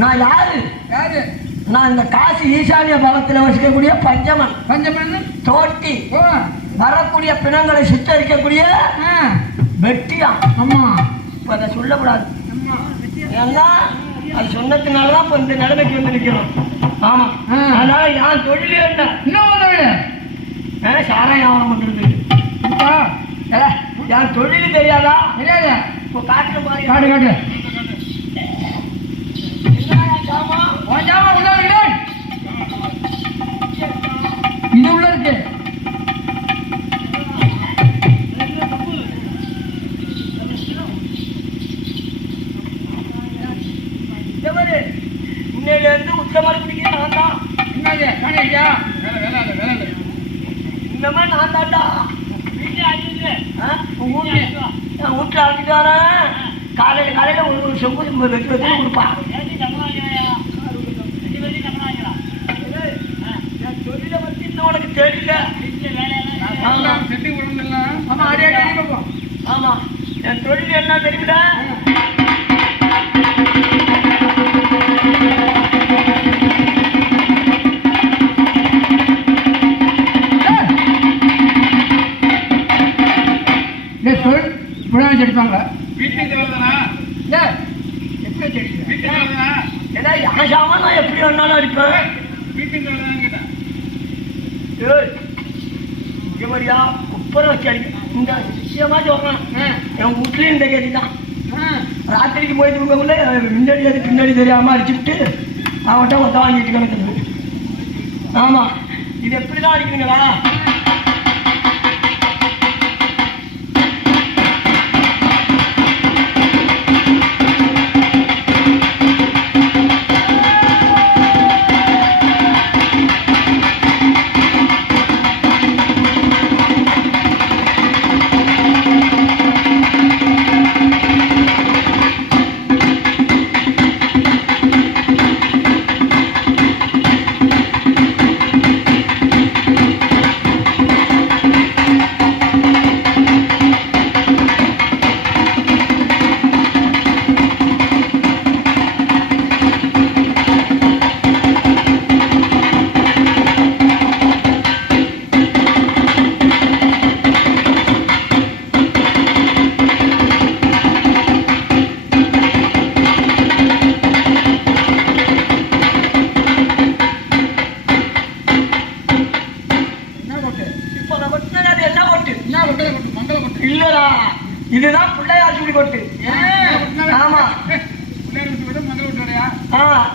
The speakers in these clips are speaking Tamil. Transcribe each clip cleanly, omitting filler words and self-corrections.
நான் யாரு? நான் இந்த காசி ஈசானிய பாகத்தில் வசிக்கக்கூடிய பஞ்சமன். பஞ்சமன் தோட்டி வரக்கூடிய பிணங்களை சுத்தரிக்கக்கூடிய வெட்டியா. ஆமா, இப்ப அதை சொல்லக்கூடாது. ஏன்னா அது சொன்னதுனாலதான் இப்ப இந்த நிலைமைக்கு வந்து நிற்கிறோம். ஆமா, அதனால நான் தொழில் என்ன இன்னும் சாராயம் வியாபாரம் பண்றது. என் தொழில் தெரியாதா? தெரியாது. இப்போ காட்டுல பாரு, காட்டு காட்டு. இது உள்ள இருக்கு. இன்னையில இருந்து உத்தமர் பிடிக்க நான் தான். இந்த மாதிரி நான் தாண்டா வீட்டுல அழைச்சிட்டு வரேன். காலையில ஒரு செம்பு வெட்டி வச்சு கொடுப்பான். தொழில பத்தி இன்னும் உனக்கு தெரியல. ஆமா, என் தொழில் என்ன தெரியுமிட? அடிப்பாங்க வீட்டுக்கு நான் எப்படி வேணாலும் அடிப்பேன். வீட்டுக்கு மாதிரியா குப்பரை வச்சு அடிக்க இந்த விஷயமா சொல்றேன். என் வீட்லயும் இந்த கேதி தான். ராத்திரிக்கு போய் தூங்கக்குள்ள முன்னாடி அது பின்னாடி தெரியாம அடிச்சுட்டு அவன்கிட்ட ஒத்த வாங்கிட்டு கிடக்குது. ஆமா, இது எப்படிதான் அடிக்கிறீங்களா? இல்லடா, இதுதான் பிள்ளையார் சுழி கொட்டு. ஆமா,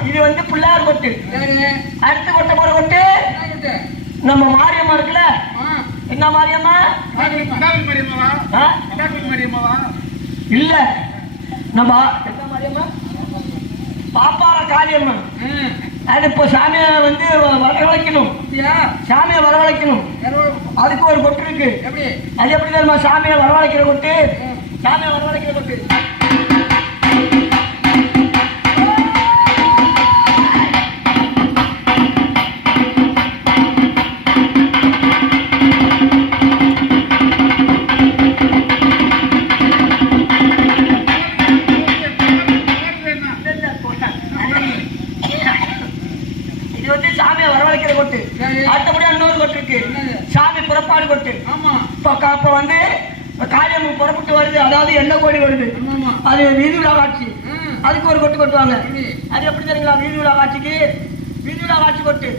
இது வந்து பிள்ளையார் கொட்டு. அடுத்து கொட்ட போற கொட்டு நம்ம மாரியம்மா இருக்குல்ல. என்ன மாரியம்மா? இல்ல, நம்ம என்ன மாரியம்மா? பாப்பார காளியம்மா. அது இப்போ சாமியை வந்து வரவழைக்கணும். சாமியை வரவழைக்கணும், அதுக்கு ஒரு கொட்டு இருக்கு. அது எப்படி தெரியுமா? சாமியை வரவழைக்கிற கொட்டு. சாமியை வரவழைக்கிற கொட்டு. சாமி புறப்பாடு கொட்டு. இப்ப வந்து காரியம் புறப்பட்டு வருது, அதாவது எண்ணெய் கோடி வருது, அது வீதி விழா காட்சி. அதுக்கு ஒரு கொட்டு கொட்டுவாங்க. அது எப்படி தெரியுங்களா? வீதி விழா காட்சிக்கு வீதி விழா காட்சி கொட்டு.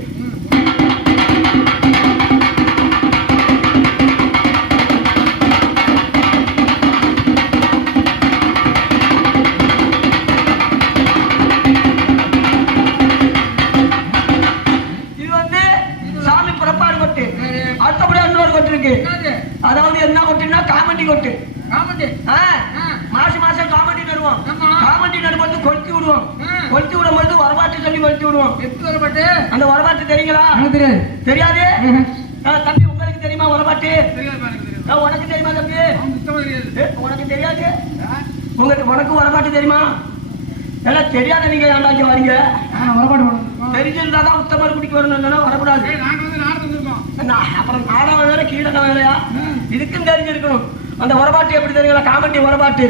அதாவது என்ன கொட்டுன்னா காமெடி கொட்டு. மாசம் மாசம் காமெடி நடுவோம். காமெடி நடும்போது கொளுத்தி விடுவோம். கொளுத்தி விடும்போது வரபாட்டு சொல்லி கொளுத்தி விடுவோம். எப்படி வரபாட்டு? அந்த வரபாட்டு தெரியுங்களா? தெரியாது. தம்பி உங்களுக்கு தெரியுமா வரபாட்டு? உனக்கு தெரியுமா தம்பி? உனக்கு தெரியாது. உங்களுக்கு உனக்கு வரமாட்டு தெரியுமா? எல்லாம் தெரியாத நீங்க ஏண்டாச்சும் வரீங்க. தெரிஞ்சிருந்தாதான் உத்தமர் குடிக்க வரணும், வரக்கூடாது. அப்புறம் நாடகம் வேற கீழகம் வேறையா? இதுக்கும் தெரிஞ்சிருக்கணும். அந்த வரபாட்டு எப்படி தெரியுங்களா? காமெடி வரபாட்டு.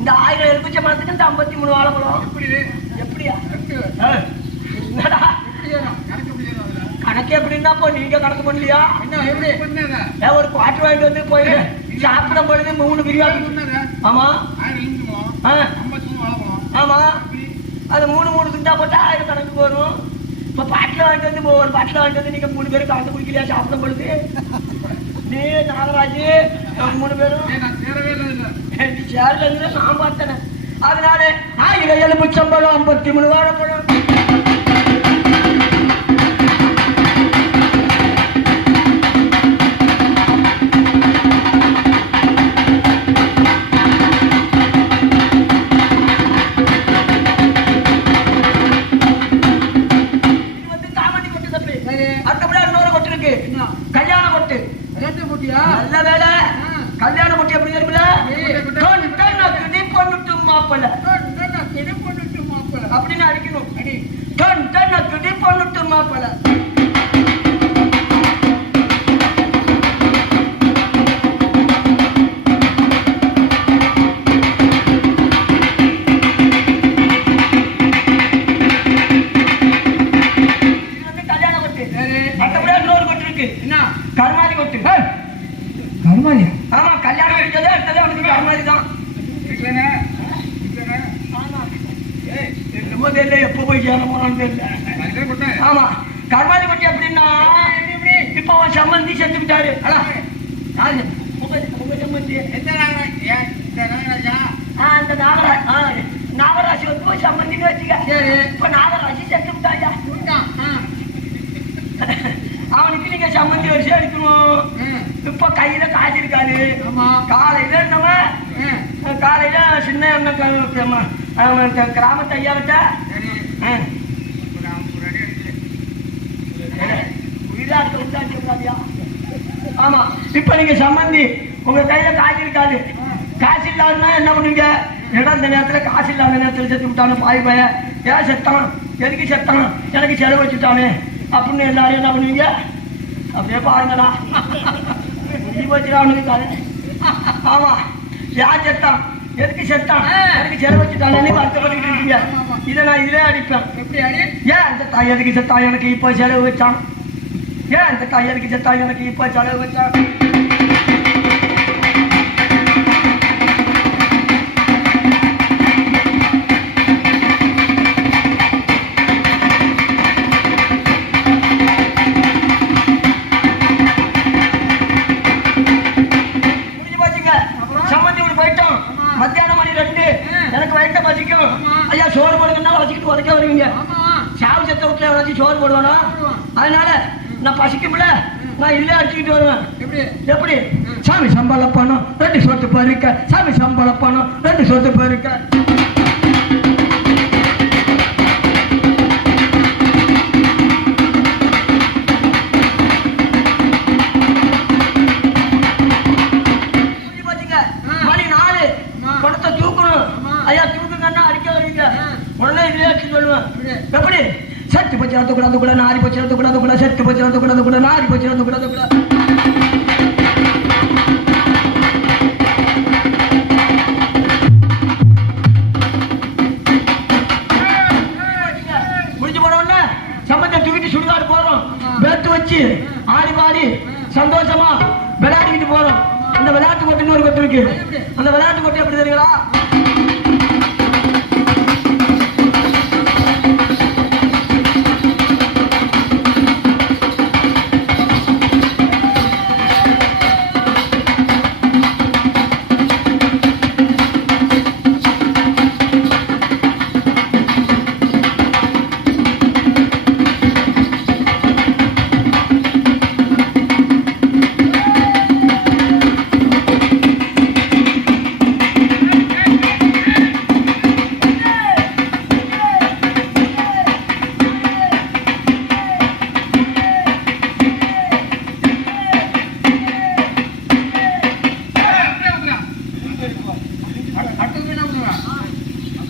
இந்த 1000 எலுமிச்சை பழத்துக்கு இந்த 53 வாழைப்பழம் எப்படியா? கணக்கு எப்படி இருந்தா போ, நீங்க கணக்கு பண்ணலையா? ஒரு பாட்டு வாங்கிட்டு வந்து போய் சாப்பிடும் பொழுது 3 பிரியாணி. ஆமா ஆமா, அது 3 திண்டா போட்டா 1000 கணக்கு வரும். இப்ப பாட்டில் வாங்கிட்டு வந்து ஒரு பாட்டில் வாங்கிட்டு வந்து நீங்க 3 பேரும் கலந்து குடிக்கலையா சாப்பிடும் பொழுது? நீ நாகராஜ் 3 பேரும் சேர்ல நான் பார்த்தேன். அதனால 1000 எலுமிச்சம்பழம் 53 வாழைப்பழம். நல்ல வேலை கல்யாண கொட்டி எப்படி இருக்குல்ல? அப்படின்னு அடிக்கணும். மாப்பிள்ள கல்யாண கொட்டு. இன்னொரு கொட்டு இருக்கு. என்ன? கருமாதி கொட்டு. கருமாதி? ஆமா, கல்யாணம் முடிஞ்சதே அடுத்தது அவனுக்கு கருமாதி தான். என்னமோ தெரியல, எப்ப போய் சேர போறான்னு தெரியல. ஆமா, கருமாதி கொட்டி அப்படின்னா இப்ப அவன் சம்மந்தி செத்துக்கிட்டாரு. அந்த நாகராசி வந்து சம்மந்தின்னு வச்சுக்க. இப்ப நாகராசி செத்துக்கிட்டாயா? அவனுக்கு நீங்க சம்மந்தி வரிசை எடுக்கணும். இப்ப கையில காசு இருக்காது. காலையில நம்ம காலையில சின்ன அண்ணன் கிராமத்து ஐயா விட்ட ஆமா. இப்ப நீங்க சம்மந்தி உங்க கையில காசு இருக்காது. காசு இல்லாதுன்னா என்ன பண்ணுவீங்க? இடம் இந்த நேரத்துல காசு இல்லாத நேரத்துல செத்து விட்டானு பாய் பைய. ஏன் செத்தான்? எதுக்கு செத்தான்? எனக்கு செலவு வச்சுட்டானே அப்படின்னு எல்லாரும் என்ன பண்ணுவீங்க? அப்படியே பாருங்களா, வச்சுடா அவனுக்கு கதை. ஆமா, யார் செத்தான்? எதுக்கு செத்தான்? எனக்கு செலவு வச்சுட்டானே வருத்தப்பட்டு இருக்கீங்க. இதை நான் இதுல அடிப்பேன். எப்படி அடி? ஏன் அந்த தாய் எதுக்கு செத்தான்? எனக்கு இப்ப செலவு வச்சான். ஏன் அந்த தாய் எதுக்கு செத்தான்? எனக்கு இப்ப செலவு வச்சான். மத்தியானம் மணி 2 எனக்கு வயிற்ற பசிக்கும். ஐயா சோறு போடுங்கன்னா வச்சுக்கிட்டு உதைக்க வருவீங்க. சாவு செத்த வீட்டுல வச்சு சோறு போடுவானா? அதனால நான் பசிக்கும்ல, நான் இல்லே அடிச்சுக்கிட்டு வருவேன். எப்படி? சாமி சம்பளம் பணம் 2 சொத்து பருக்க. சாமி சம்பளம் பணம் 2 சொத்து பருக்க. மணி 4 குடத்தை தூக்கணும். ஐயா தூக்குங்கன்னா அடிக்க வருவீங்க. உடனே இதுல சொல்லுவேன். எப்படி? செத்து போச்சு தூக்கூடாது கூட, நாரி போச்சு தூக்கூடாது கூட, செத்து போச்சு தூக்கூடாது கூட, நாரி போச்சு தூக்கூடாது கூட. முடிஞ்சு போன உடனே சம்பந்தம் தூக்கிட்டு சுடுகாடு போறோம். பேத்து வச்சு ஆடி பாடி சந்தோஷமா விளையாடிக்கிட்டு போறோம். அந்த விளையாட்டு கொட்டு இன்னொரு கொட்டு இருக்கு. அந்த விளையாட்டு கொட்டு எப்படி தெரியுங்களா?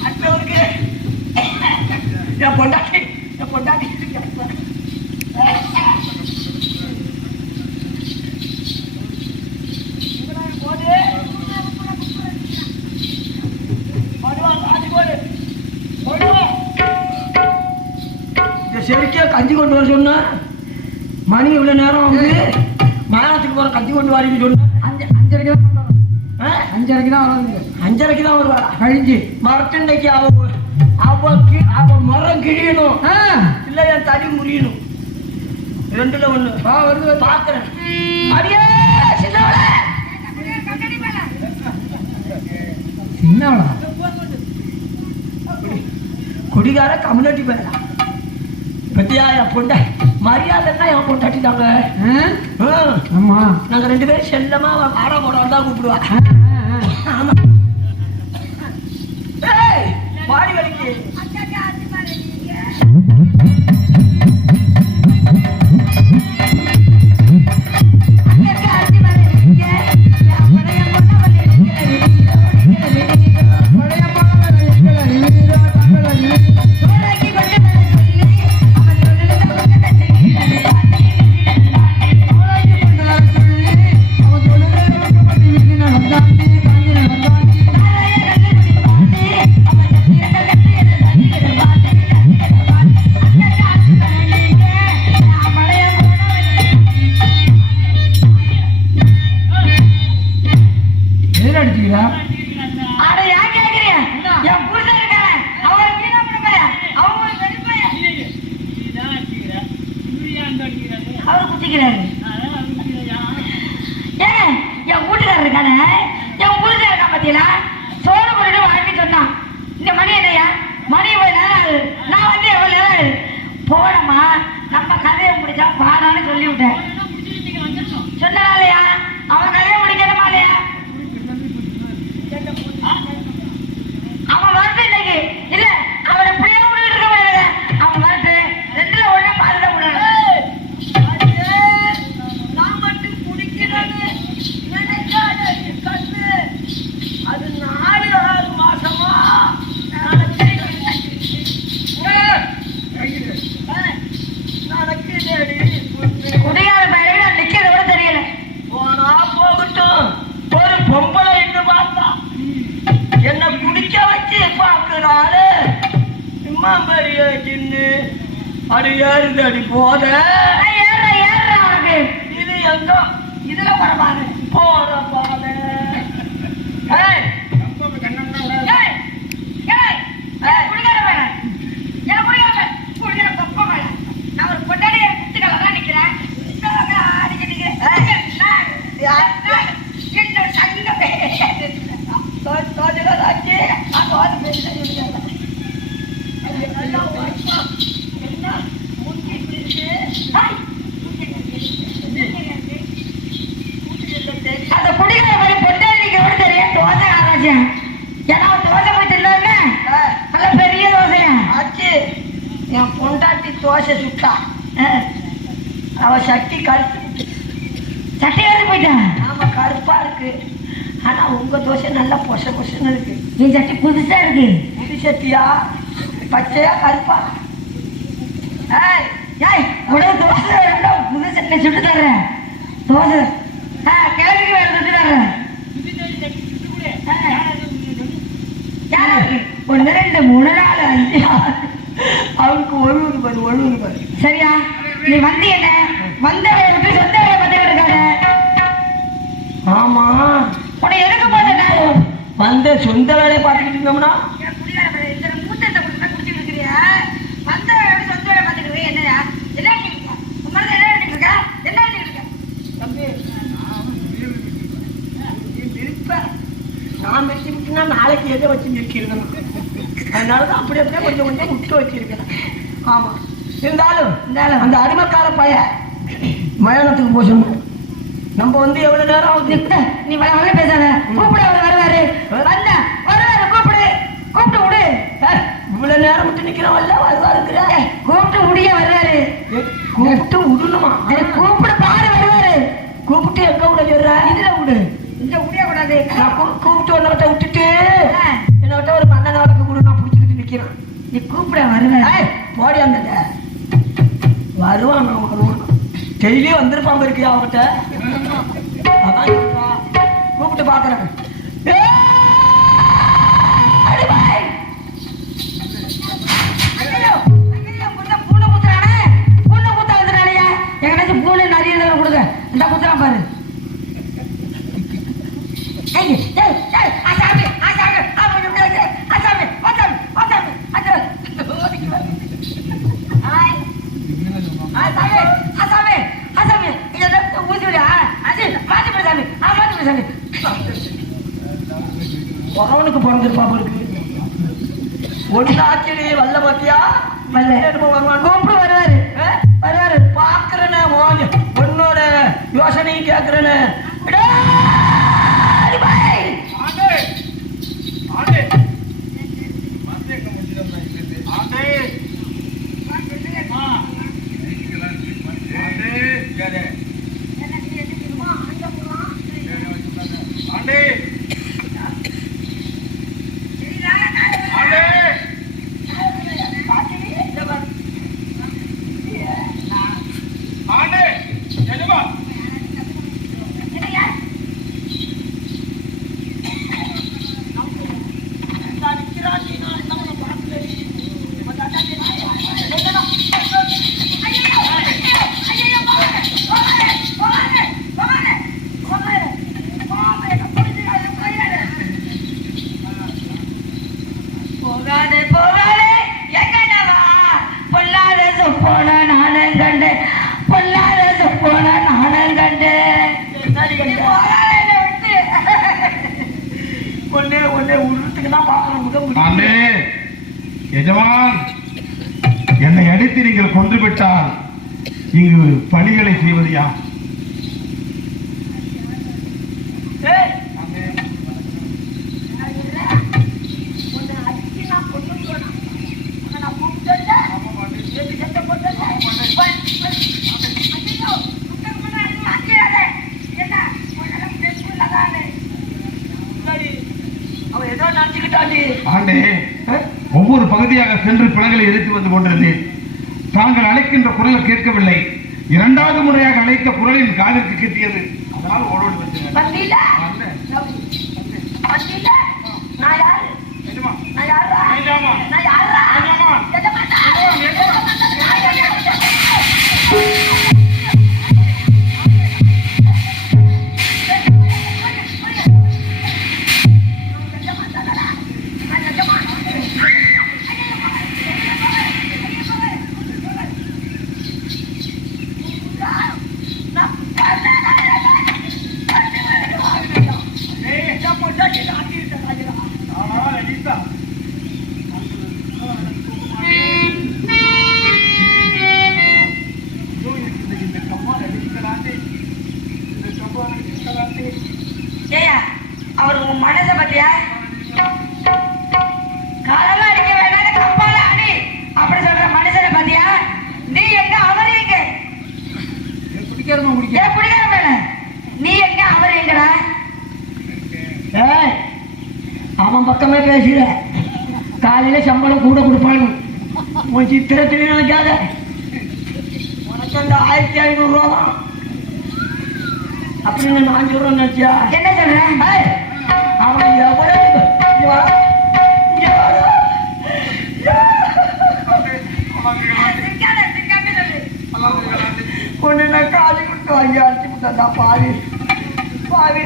அடுத்தவருக்கு என் பொண்டாட்டி செருக்கே கஞ்சி கொண்டு வர சொன்ன மணி இவ்வளவு நேரம் வந்து மயானத்துக்கு போற கஞ்சி கொண்டு வரீங்கன்னு சொன்ன அஞ்சரைக்கு தான் வருவாங்க 5:30 தான் வருவாரா கழிஞ்சு மரத்தண்டைக்கு அவ மரம் கிழியணும் இல்ல என் தடி முறியணும் 2ல 1 வருது பாக்குறேன் அடியே சின்னவளா குடிகார கம்யூனிட்டி பேரா பத்தியா என் பொண்ட மரியாதைன்னா என் பொண்டாட்டிட்டாங்க ஆமா நாங்க 2 பேரும் செல்லமா ஆடா போடான்னு தான் கூப்பிடுவா ஆமா பாடி வலிக்கு போனமா நம்ம கதையை முடிச்சா பாடான்னு சொல்லிவிட்டேன் சொன்னாலையா அவன் கதையை முடிக்கணுமா இல்லையா அவன் வரது இன்னைக்கு இல்ல அவனை பிள்ளைய முடிக்கிட்டு இருக்க முடியாது அவன் வரது 2ல 1 பாருட முடியாது நான் மட்டும் குடிக்கிறான்னு நினைக்காத கண்ணு அது 4-6 மாசமா குடிகார பயில நிக்கிறத கூட தெரியல போனா போகட்டும் ஒரு பொம்பளை இன்னு பார்த்தா என்ன குடிக்க வச்சு பாக்குறாரு சும்மா பெரிய சின்ன அடி ஏறுது அடி போத ஏற உனக்கு இது எங்க இதுல பரவாது போற பாதை குடிகார பயில என்ன குடிகார பப்ப பயில நான் ஒரு பொண்டாடி குத்துக்களை தான் நிக்கிறேன் அந்த குடிகார பொண்டாடிக்கு கூட தெரியும் தோசை ஆராய்ச்சியா ஏன்னா தோசை போய் தின்னாங்க நல்ல பெரிய தோசையா ஆச்சு என் பொண்டாட்டி தோசை சுட்டா அவ சட்டி கருத்து போயிட்டான் ஆமா கருப்பா இருக்கு ஆனா உங்க தோசை நல்லா பொசன்னு இருக்கு என் சட்டி புதுசா இருக்கு புது சட்டியா பச்சையா கருப்பா உடனே தோசை புது சட்டை சுட்டு தர்றேன் தோசை கிழமைக்கு வேற சுட்டு தர்றேன் 1 2 3 4 5 6 அவருக்கு 1 பாரு சரியா நீ வந்து என்ன வந்த வேலை விட்டு சொந்த வேலை பார்த்துக்கிட்டு இருக்காரு ஆமா உன்னை எதுக்கு போட்டேன் வந்த சொந்த வேலையை பார்த்துக்கிட்டு இருந்தோம்னா மூத்தத்தை குடிச்சிட்டு இருக்கிறியா வந்த வேலை சொந்த வேலை பார்த்துக்கிட்டு என்னையா என்ன இருக்கா என்ன இருக்க தம்பி நான் வச்சு விட்டுனா நாளைக்கு எதை வச்சு நிற்கிறது அதனாலதான் அப்படி அப்படியே கொஞ்சம் விட்டு வச்சிருக்கேன் ஆமா இருந்தாலும் அந்த அடிமக்கார பைய மயானத்துக்கு போக சொன்ன நம்ம வந்து எவ்வளவு நேரம் ஆகுது நீ வர பேசாத கூப்பிட அவர் வருவாரு கூப்பிட்டு விடு இவ்வளவு நேரம் விட்டு நிக்கிறவல்ல வருவாருங்கிற கூப்பிட்டு முடிய வருவாரு கூப்பிட்டு விடணுமா கூப்பிட பாரு வருவாரு கூப்பிட்டு எங்க விட சொல்ற இதுல விடு இங்க விட கூடாது கூப்பிட்டு வந்தவட்ட விட்டுட்டு டெய்லி வந்திருப்பாங்க இருக்கியா அவகிட்ட கூப்பிட்டு பாக்குறேன். பூனை குத்துறானே, பூனை குத்த வந்துடானியா? எங்கனாச்சும் பூனை நிறைய கொடுங்க. இந்த குத்துறான் பாரு. உறவனுக்கு பிறந்திருப்பா இருக்கு. ஒன்னாச்சரி வல்ல பத்தியா வருவான். கூப்பிட்டு வருவாரு வருவாரு. பாக்குறேன்னு உன்னோட யோசனையும் கேட்கிறேன்னு. என்னை அடித்து நீங்கள் கொன்று விட்டால் இங்கு பணிகளை செய்வது யார்? ஒவ்வொரு பகுதியாக சென்று பிணங்களை எடுத்து வந்து கொண்டிருந்தேன். தாங்கள் அழைக்கின்ற குரலை கேட்கவில்லை. இரண்டாவது முறையாக அழைத்த குரலின் காதிற்கு கிட்டியது. அதனால் ஓடோடி வந்தேன். அவர் உன் மனசை பத்தியா காலமா இருக்க வேணாம் கப்பால அணி அப்படி சொல்ற மனுஷனை பத்தியா? நீ எங்க அவர் எங்க? பிடிக்கிற மேல நீ எங்க அவர் எங்கடா? அவன் பக்கமே பேசுற. காலையில சம்பளம் கூட கொடுப்பானு உன் சித்திரத்திலே நினைக்காத. உனக்கு அந்த 1500 ரூபா தான் அப்படின்னு நான் சொல்றேன். நினைச்சியா? என்ன சொல்றேன்? அவன் எவ்வளவு ஒண்ணு நான் காலி கொடுத்து வாங்கி அடிச்சு விட்டா பாவி பாவி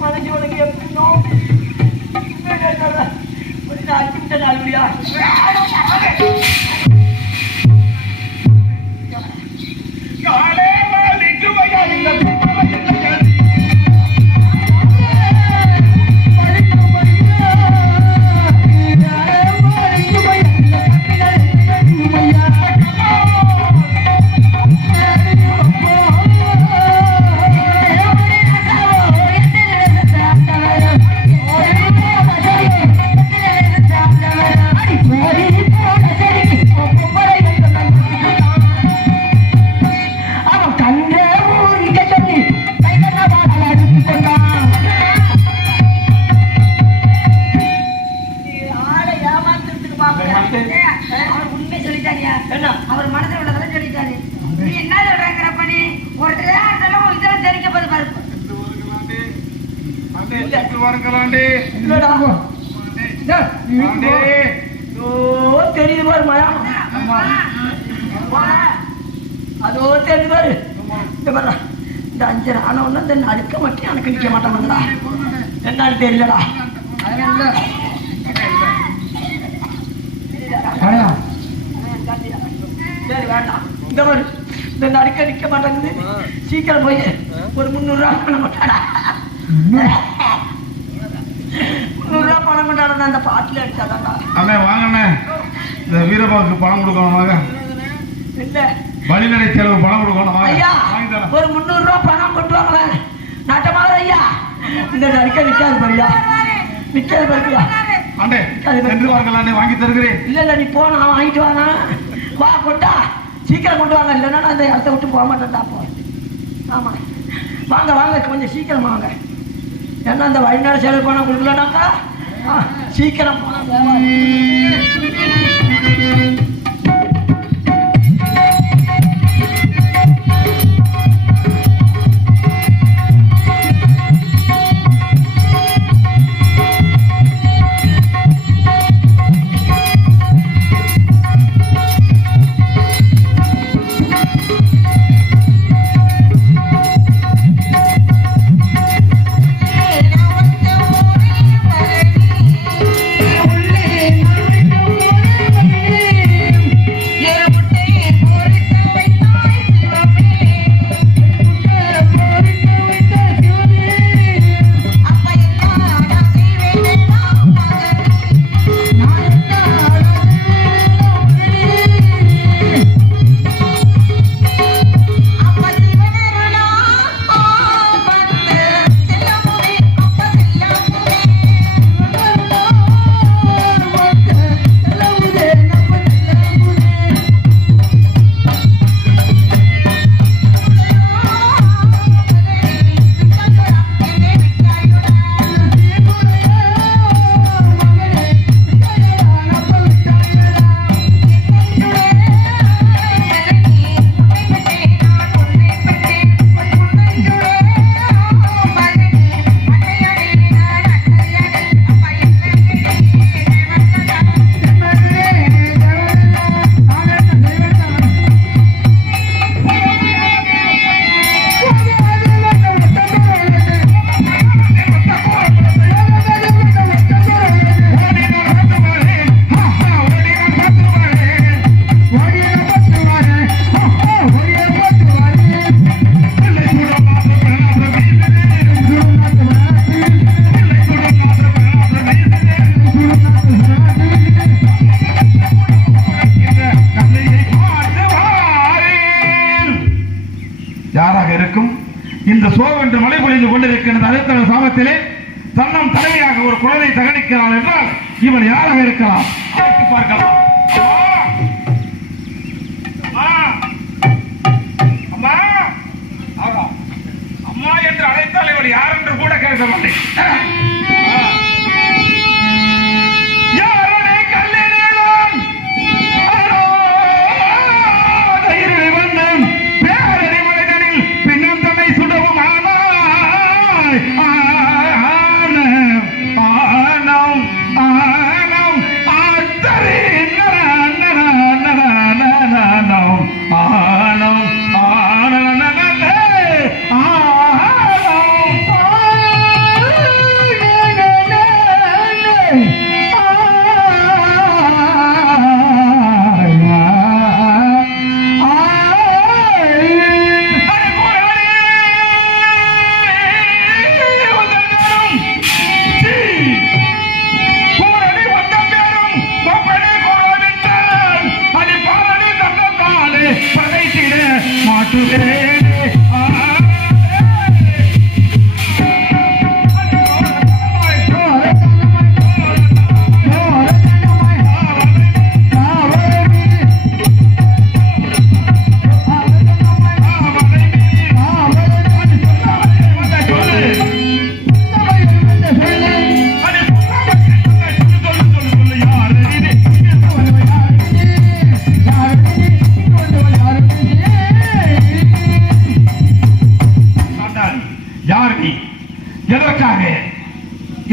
மனசு உனக்கு எப்படினோ அடிச்சு விட்டேன் அப்படியா? அவர் மனதில் உள்ளதெல்லாம் சொல்லிட்டாரு. நீ என்ன சொல்றாங்கிற படி வாருங்களாண்டே. இல்லடா தெரியுது பாரு மயம். அதோ தெரியுது பாரு. இந்த பாரு இந்த 5 ஆனவன்னா இந்த நடுக்க மட்டும் எனக்கு நிற்க மாட்டேங்குதுடா. என்னன்னு தெரியலடா. சரி வேண்டாம். இந்த பாரு இந்த நடுக்க நிற்க மாட்டேங்குது. சீக்கிரம் போய் ஒரு 300 ரூபா பணம் கொண்டாடா. 300 ரூபா பணம் கொண்டாட அந்த பாட்டில் அடிச்சாதான்டா. அண்ணே வாங்கண்ணே, இந்த வீரபாவுக்கு பணம் கொடுக்கணும் வாங்க. இல்ல வழிநடை செலவு பணம் கொடுக்கணும் ஐயா. ஒரு 300 ரூபா பணம் கொண்டு வாங்க. நாட்டமாக ஐயா இந்த நடுக்க நிற்காது பாரியா, நிற்காது பாருயா. அண்ணே சென்று வாங்கலாண்ணே, வாங்கி தருகிறேன். இல்ல இல்ல நீ போன வாங்கிட்டு வாங்க. வா கொண்டா சீக்கிரம் கொண்டு வாங்க. இல்லைன்னா அந்த இடத்த விட்டு போக மாட்டேன்டா. போ ஆமா வாங்க வாங்க கொஞ்சம் சீக்கிரம் வாங்க. ஏன்னா அந்த வழிநாடு செலவு பணம் கொடுக்கலனாக்கா சீக்கிரம் போனா இந்த சோவென்று மழை பொழிந்து கொண்டிருக்கிறது. அடுத்த சாமத்திலே தன்னம் தலைமையாக ஒரு குழந்தை தகனிக்கிறான் என்றால் இவன் யாராக இருக்கலாம்? பார்க்கலாம். அம்மா அம்மா என்று அழைத்தால் இவன் யார் என்று கூட கேட்க மாட்டேன்.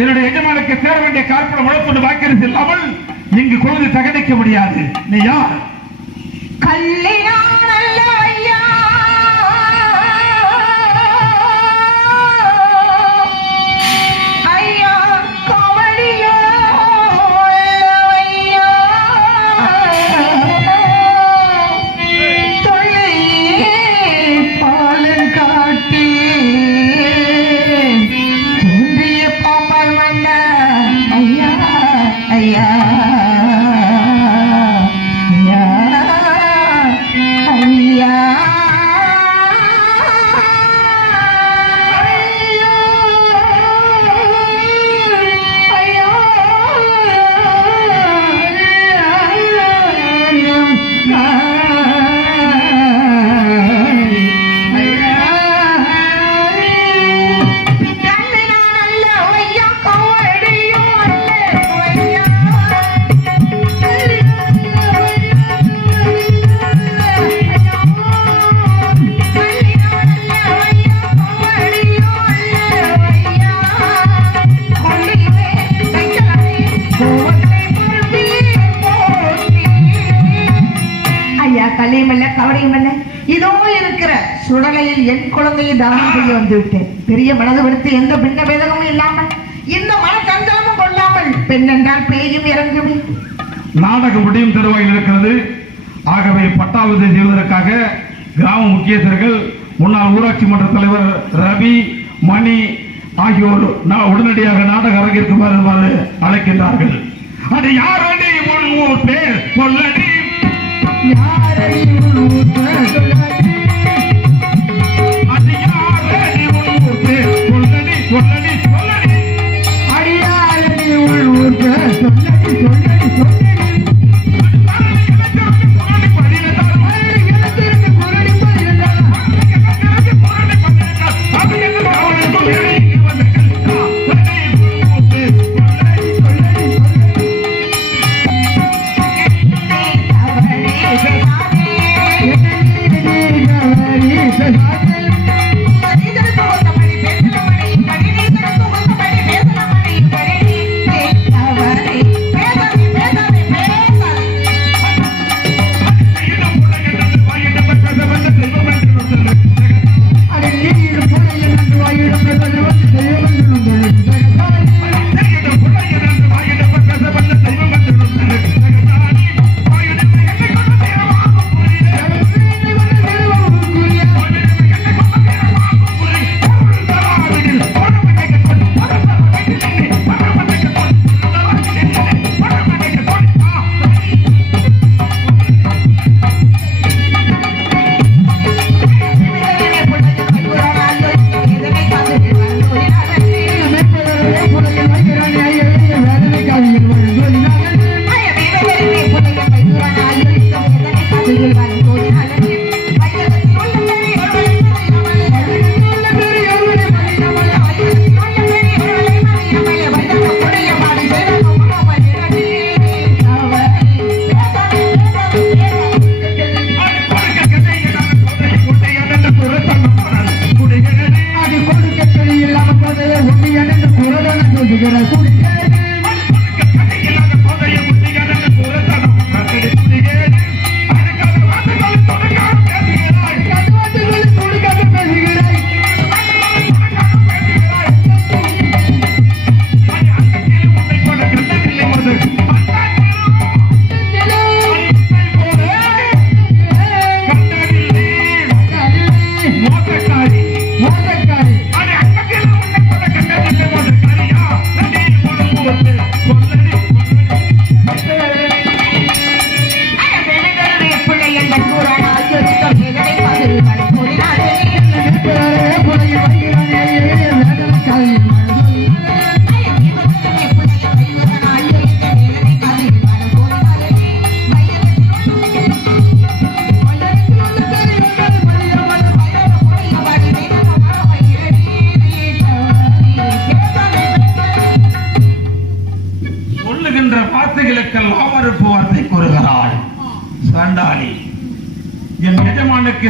என்னுடைய எஜமானுக்கு சேர வேண்டிய கார்பண முழத்தோடு வாக்கரிசி இல்லாமல் இங்கு கொழுந்து தகதிக்க முடியாது. நீ யார்? கல்யாண ஐயா ஐயா கவலியோ ஐயா தொல்லையே பாலன் காட்டி தூண்டிய பாம்பல் மன்ன ஐயா ஐயா இதோ இருக்கிற சுடலையில் என் குழந்தையை தானம் செய்ய வந்து விட்டேன். பெரிய மனது விடுத்து எந்த பின்ன பேதகமும் இல்லாமல் இந்த மன சஞ்சலமும் கொள்ளாமல் பெண் என்றால் பேயும் இறங்குமே. நாடகம் முடியும் தருவாயில் இருக்கிறது. ஆகவே பட்டாவதை செய்வதற்காக கிராம முக்கியஸ்தர்கள், முன்னாள் ஊராட்சி மன்ற தலைவர் ரவி, மணி ஆகியோர் உடனடியாக நாடக அரங்கிற்கு வருமாறு அழைக்கின்றார்கள். அது யாரடி உன் ஊர் பேர் சொல்லடி, யாரடி உன் ஊர் பேர் சொல்லடி, அது யாரடி உன் ஊர் பேர் சொல்லடி சொல்லடி சொல்லடி, அடியாரடி உன் ஊர் பேர் சொல்லடி சொல்லடி சொல்லடி.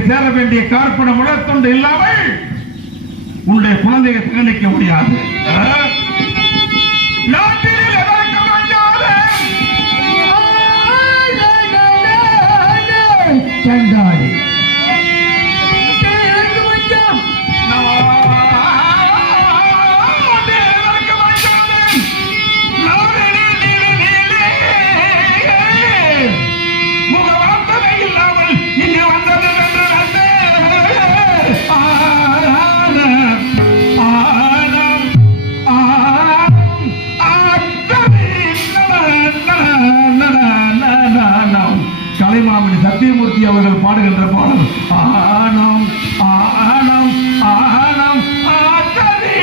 சேர வேண்டிய கார்பண முழத்தொண்டு இல்லாமல் உன்னுடைய குழந்தையை திகழ்நிக்க முடியாது. நாட்டில் எதற்கு மஞ்சாதே சண்டாடி கலைமாமணி சத்தியமூர்த்தி அவர்கள் பாடுகின்ற பாடல் ஆனம் ஆனம் ஆனம் ஆத்ததி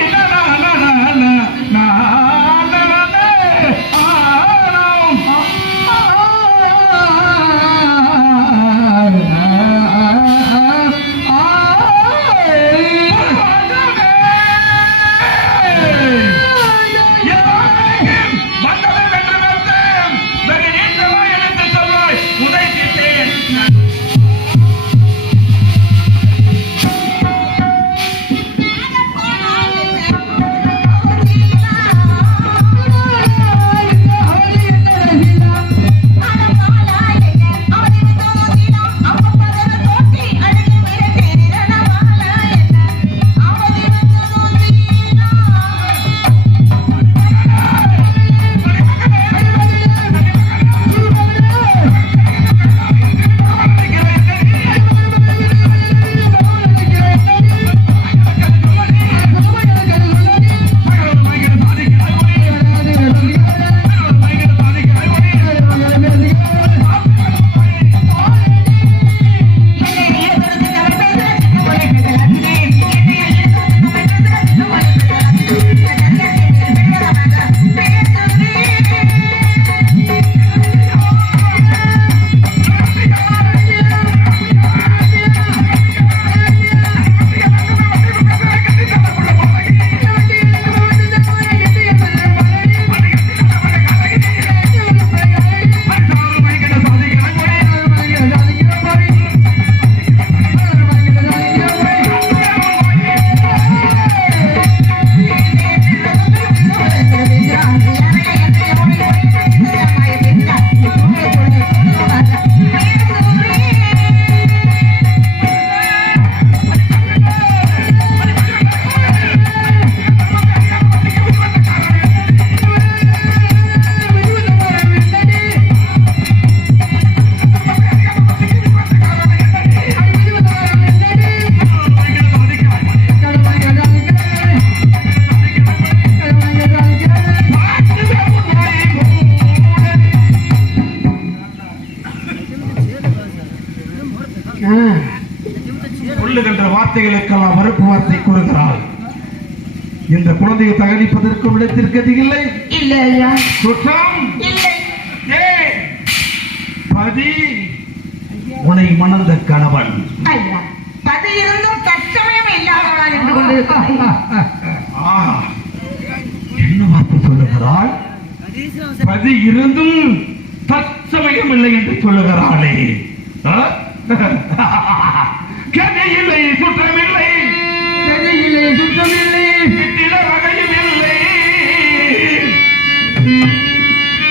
சொல்லுகின்ற வார்த்தைகளுக்கெல்லாம் மறுப்பு வார்த்தை கூறுகிறாள். இந்த குழந்தையை தகனிப்பதற்கு இடத்திற்கு இல்லை. இல்லை ஐயா. குற்றம் இல்லை. பதி உன்னை மணந்த கணவன். ஐயா, பதி இருந்தும் தற்சமயம் இல்லாதவளாக இருந்து கொண்டிருக்கிறாய். என்ன வார்த்தை சொல்லுகிறாள்? பதி இருந்தும் தற்சமயம் இல்லை என்று சொல்லுகிறாளே. கதையில்லை, சுற்றமில்லை, கதையில்லை, சுற்றமில்லை, சித்திர வகையும் இல்லை,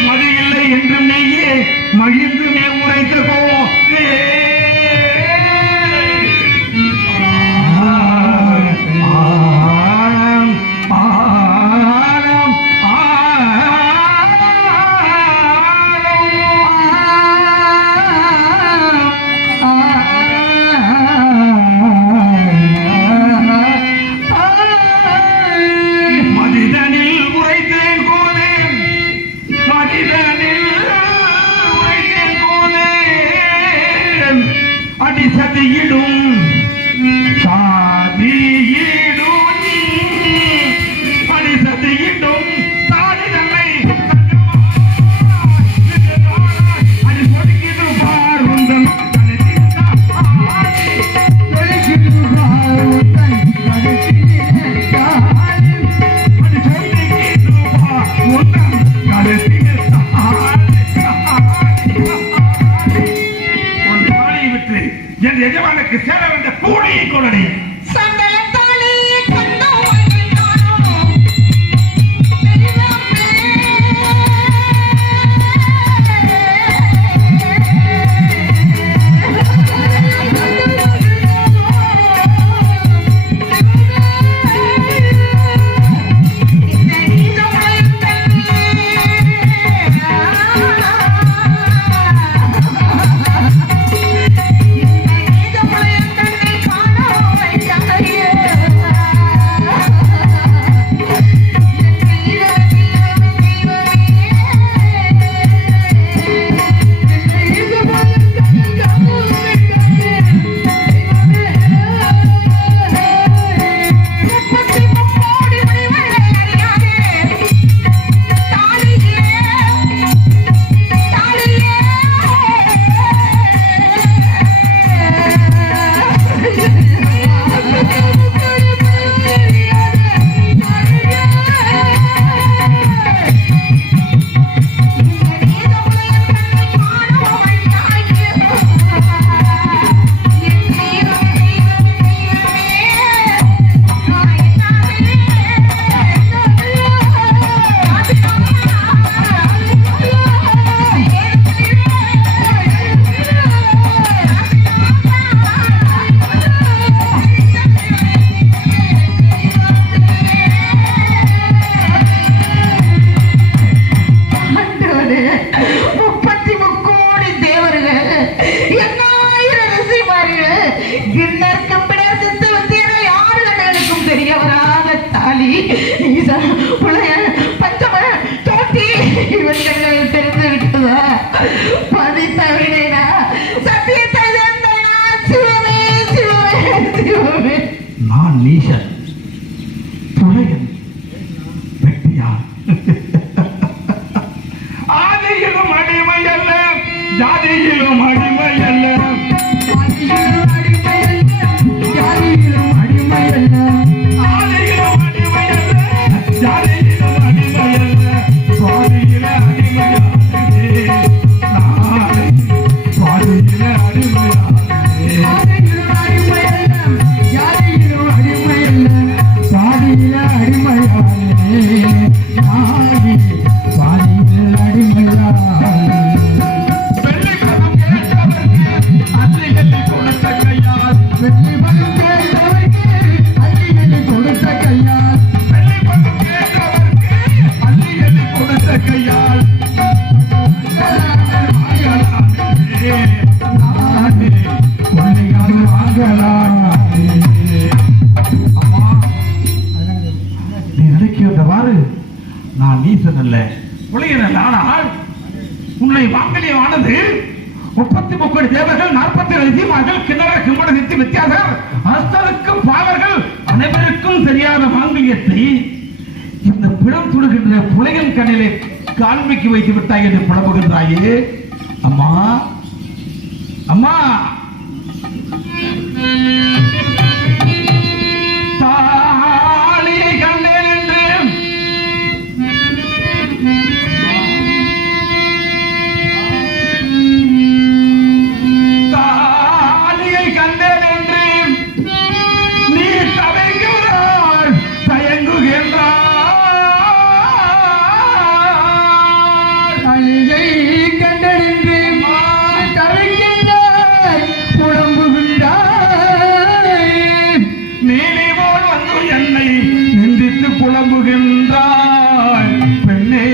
மதியில்லை என்று நீயே மகிழ்ந்து மே உரைத்த என் எஜமானுக்கு பதித்த வினைடா சத்தியத்தை சிவமே சிவமே சிவமே. நான் நீசன் புலையன் வெட்டியா ஆதியிலும் அடிமை அல்ல ஜாதியிலும் அடிமை அல்ல ஜாதியிலும் அடிமை அல்ல ஆதியிலும் அடிமை அல்ல ஜாதியிலும் அடிமை அல்ல சுவாதியில அடிமையானே நானே சுவாதியில அடிமையானே ஜாதியிலும் அடிமை அல்ல சாதியில அடிமையானே நானே சாதியில அடிமையானே. வெள்ளி பணம் கேட்டவர்க்கு அன்னைகளை கொடுத்த கையால் வெள்ளி பணம் கேட்டவர்க்கு அள்ளிகளை கொடுத்த கையால் வெள்ளி பணம் கேட்டவர்க்கு அன்னைகளை கொடுத்த கையால் நானே கொள்ளையாக வாங்கலானே. அம்மா நீ நினைக்கிறவாறு நான் நீசன் அல்ல உலகின் அல்ல. ஆனால் உன்னை வாங்கலியமானது 33 தேவர்கள் 47 தீமார்கள் கிண்ணற கிம்மட நித்தி வித்தியாசர் அஸ்தருக்கும் பாவர்கள் அனைவருக்கும் தெரியாத மாங்கல்யத்தை இந்த பிணம் துடுகின்ற புலையின் கண்ணிலே காண்பிக்கு வைத்து விட்டாய் என்று புலம்புகின்றாயே. அம்மா அம்மா தாலியை கண்டேன் என்று தாலியை கண்டேன் என்று நீ தயங்குகிறாய் தயங்குகின்றாய். அழியை கண்டறிந்து தவிக்கின்றாய் புலம்புகின்றாய். நீலி போல் வந்து என்னை நிந்தித்து புலம்புகின்றாய். பெண்ணே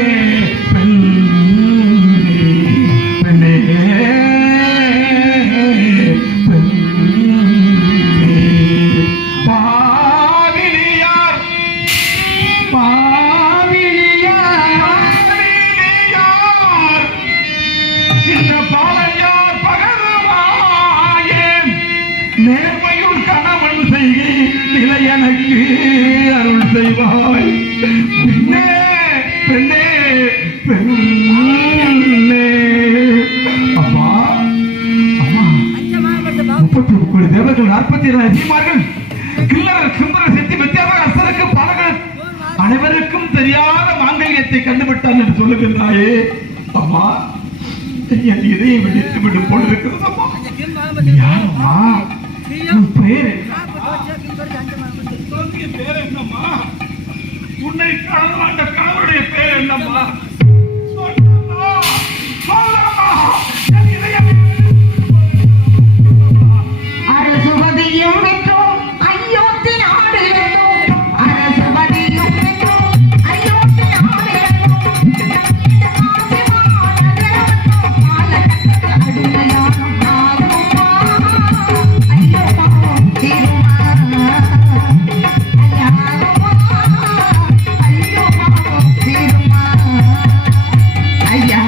பெண்ணே பெண்ணே பெண்ணே பாவினியார் பாவினியார் இந்த பாவையார் பகருமாயேன் நேர்மையுள் கணவன் செய்கை நிலை எனக்கு அருள் செய்வாய். பெண்ணே பெண்ணே பெண்ணே. அப்பா அம்மா 33 தேவர்கள் 47 தீமார்கள் கில்லர் கிம்பர சித்தி வித்தியாச அசருக்கு பாலகர் அனைவருக்கும் தெரியாத மாங்கல்யத்தை கண்டுவிட்டான் என்று சொல்லுகின்றாயே. அம்மா என் இதையை விடுத்து விடும் போல் இருக்கிறது. அம்மா யாரம்மா உன் பேர் பேர் என்னம்மா? உன்னை கடந்த கணவருடைய பேர் என்னம்மா? சொல்லம்மா சொல்லம்மா என் இதயம் அரசுபதியும் வென்றோம் அயோத்தி நாடு வென்றோம் அரசுபதியும் வென்றோம் அயோத்தி நாடு ஐயா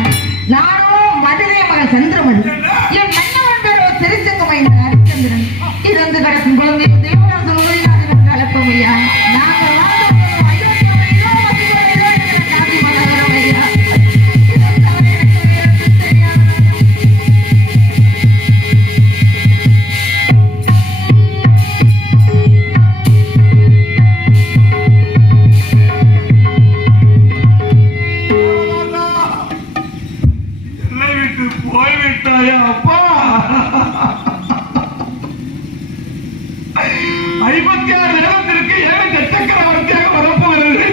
நானும் மதுரை மகன் சந்திரமணி என் மன்னவன் பேரோ திருச்செங்கமை ஹரிச்சந்திரன் இறந்து கிடக்கும் குழந்தை தேவராசன் உதயநாதன் என்று அழைப்போம் ஐயா. நாங்கள் வாழ்ந்தோம் அயோத்தியாவை இதோ வசிக்கிறோம் என்ற ஜாதி மன்னவரும் ஐயா. என்னை விட்டு போய்விட்டாயா அப்பா? 56 நேரத்திற்கு 7 சக்கரவர்த்தியாக வரப்போகிறது.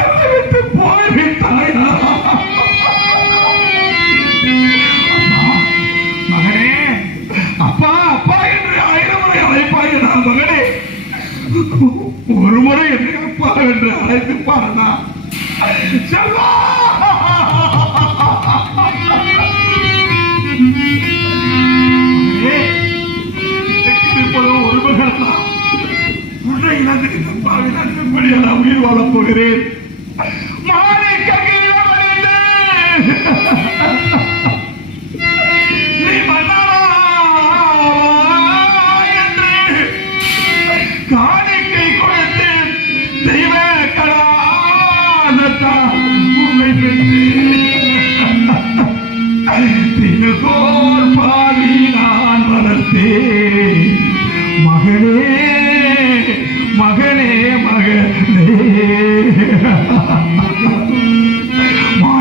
என்னை விட்டு போய்விட்டாயா? அம்மா, மகனே அப்பா அப்பா என்று 1000 முறை அழைப்பாய் நான் மகனே. ஒரு முறை என்னை அப்பா என்று அழைத்து பாருனா செல்வா. ஒரு மகன் உன்னை நம்பிக்கைப்படியாக உயிர் வாழப் போகிறேன். மாணிக்க கிழவனே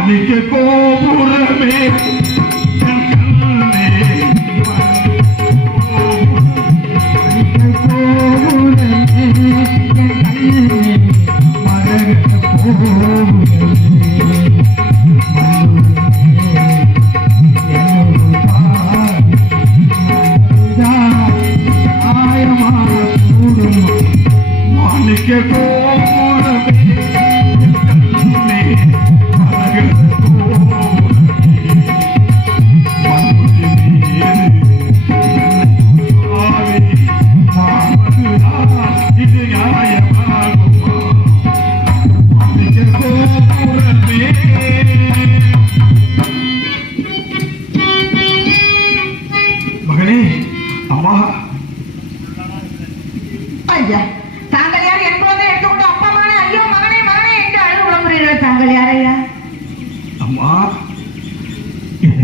மாணிக்க கோபுரமே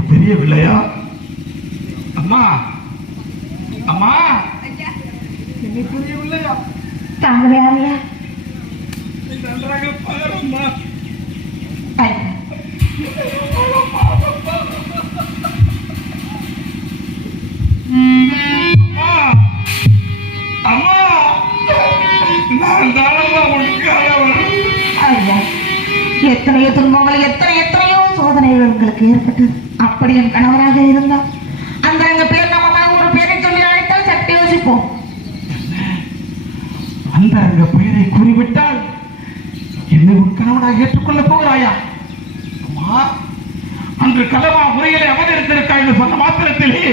தெரியவில்லையா அம்மா? அம்மா தெரியவில்லையா? தாங்கள் யாரையா? நன்றாக பாரும்மா. அம்மா நான் தானம்மா உனக்காக ஐயா, எத்தனையோ துன்பங்கள் எத்தனையோ சோதனைகள் உங்களுக்கு ஏற்பட்டது. அப்படி என் கணவராக இருந்தால் அந்த எங்க பேர் நம்ம ஒரு பேரை சொல்லி அழைத்தால் சற்று யோசிப்போம். அந்த எங்க பெயரை கூறிவிட்டால் என்னை உன் கணவனாக ஏற்றுக்கொள்ள போகிறாயா? அம்மா, அன்று கலவா முறைகளை அவதரித்திருக்கா என்று சொன்ன மாத்திரத்திலே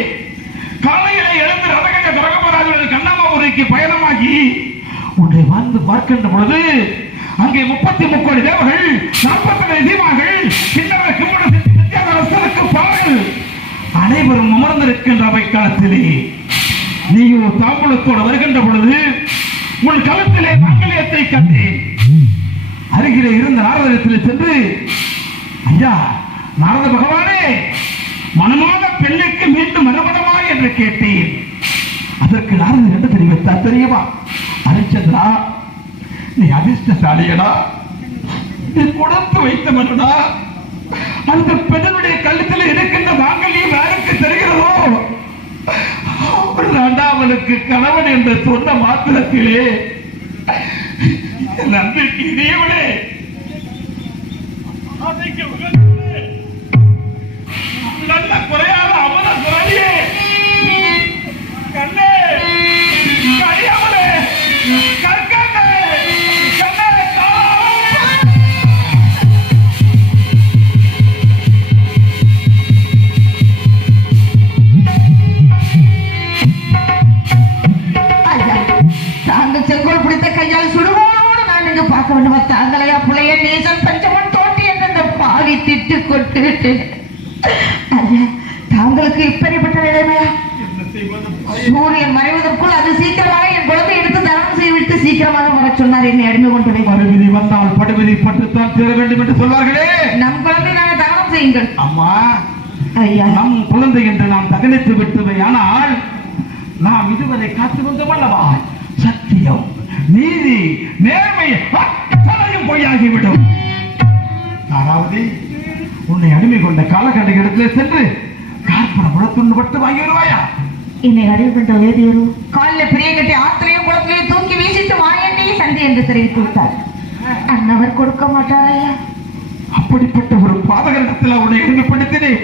காலையிலே எழுந்து ரதகங்க துரகபராஜர்கள் கண்ணாமாபுரிக்கு பயணமாகி உன்னை வாழ்ந்து பார்க்கின்ற பொழுது அங்கே 33 கோடி தேவர்கள் 40 தீமார்கள் கிண்ணற கிம்மட சித்தியாரசனுக்கு பாடல் அனைவரும் அமர்ந்திருக்கின்ற அவை காலத்திலே நீயோ தாம்பூலத்தோடு வருகின்ற பொழுது உன் களத்திலே மங்கலியத்தை கண்டேன். அருகிலே இருந்த நாரதத்தில் சென்று, ஐயா நாரத பகவானே, மனமான பெண்ணுக்கு மீண்டும் மறுமணமா என்று கேட்டேன். அதற்கு நாரதர் என்ன தெரிவித்தார் தெரியுமா? ஹரிச்சந்திரா, நீ அதிர்ஷ்டசாலியடா, நீ கொடுத்து வைத்த மனுடா. அந்த பெண்ணுடைய கழுத்தில் இருக்கின்ற மாங்கல்யம் யாருக்கு தெரிகிறதோ அவனுக்கு கணவன் என்று சொன்ன மாத்திரத்திலே நன்றிக்கு இனியவனே, நல்ல குறையாத அவன குறையே கண்ணே கழியாமலே கற்கண்டே கண்ணே தாங்கள் செங்கோல் பிடித்த கையால் சுடுவோடு நான் இங்கு பார்க்க வேண்டுமா? தாங்களையா புலைய நேசன் பஞ்சமன் தோட்டி என்று பாவி திட்டு கொட்டு தாங்களுக்கு இப்படிப்பட்ட நிலைமையா? சூரியன் மறைவதற்குள் அது சீக்கிரமாக என் குழந்தை எடுத்து தரணம் செய்துவிட்டு சீக்கிரமாக வர சொன்னார். என்னை அடிமை கொண்டு படுவிதி வந்தால் படுவிதி பட்டுத்தான் சேர வேண்டும் என்று சொல்வார்களே. நம் குழந்தை நாங்கள் தரணம் செய்யுங்கள். அம்மா, ஐயா, நம் குழந்தை என்று நாம் தகனித்து விட்டுவை. ஆனால் நாம் இதுவரை காத்து வந்தோம் அல்லவா? சத்தியம், நீதி, நேர்மை அத்தனையும் பொய்யாகிவிடும். யாராவது உன்னை அடிமை கொண்ட காலகட்ட இடத்துல சென்று கார்பன முழத்துண்டு பட்டு வாங்கி வருவாயா? என்னை அடிமை கொண்ட வேதியரு காலில் பெரிய கட்டி ஆத்திரையும் குளத்திலையும் தூக்கி வீசிட்டு வாயண்டி சந்தி என்று தெரிவித்து விட்டார். அன்னவர் கொடுக்க மாட்டாரையா? அப்படிப்பட்ட ஒரு பாதகரிடத்தில் அவனை எளிமைப்படுத்தினேன்.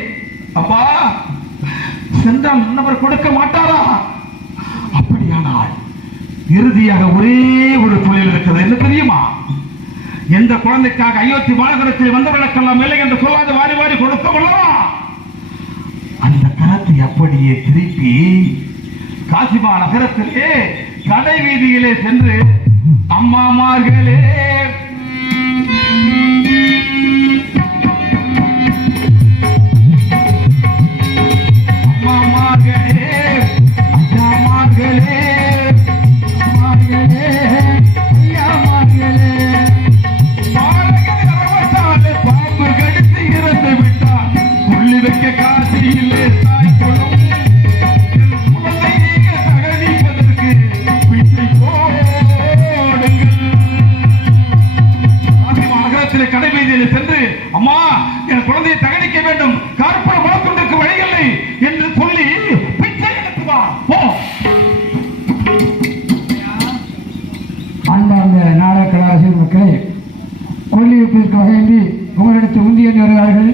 அப்பா, சென்ற முன்னவர் கொடுக்க மாட்டாரா? அப்படியானால் இறுதியாக ஒரே ஒரு தொழில் இருக்கிறது. என்ன தெரியுமா? எந்த குழந்தைக்காக அயோத்தி மாநகரத்தில் வந்தவர்களுக்கெல்லாம் இல்லை என்று சொல்லாத வாரி வாரி கொடுத்தவல்லவா, அந்த கரத்தை அப்படியே திருப்பி காசிமா நகரத்திலே கடை வீதியிலே சென்று, அம்மாமார்களே கொல்லியிலே சென்று அம்மா என் குழந்தையை தகனிக்க வேண்டும், கருப்பணம் வளர்த்துவதற்கு வழியில்லை என்று சொல்லி பிச்சை எடுத்துவா. அன்பார்ந்த நாடக கலாசிரியர் மக்களே, கொல்லியிருப்பதற்கு வகையின்றி உங்களிடத்தில் உந்திய வருகிறார்கள்.